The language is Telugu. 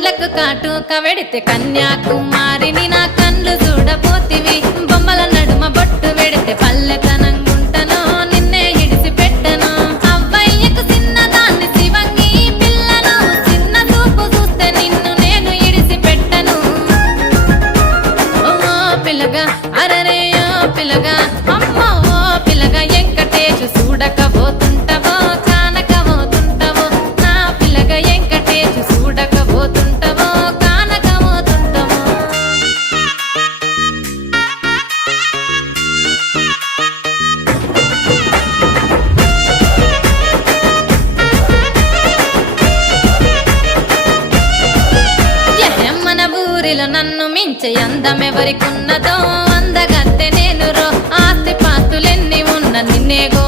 కండ్లకు కాటుక వెడితే కన్యాకుమారిని నా కండ్లు చూడపోతివి బొమ్మల నడుమ బొట్టు వెడితే పల్లెతనంగుంటను నిన్నే ఇడిసి పెట్టను అవ్వయ్యకు చిన్నదాన్ని శివంగి పిల్లను చిన్న చూపు చూస్తే నిన్ను నేను ఇడిసి పెట్టను ఓ పిల్లగా అరరే ఓ పిల్లగా అమ్మో ఓ పిల్లగా వెంకటేశు చూడకపోతుంటవో కానకపోతుంటవో నా పిల్లగా వెంకటేశు చూడకపోతుంటవో కానకపోతుంటవో మన ఊరిలో నన్ను మించే అందమెవరికున్నదో అందగత్తె నేను రో ఆస్తి పాస్తులెన్ని ఉన్న నిన్నే గో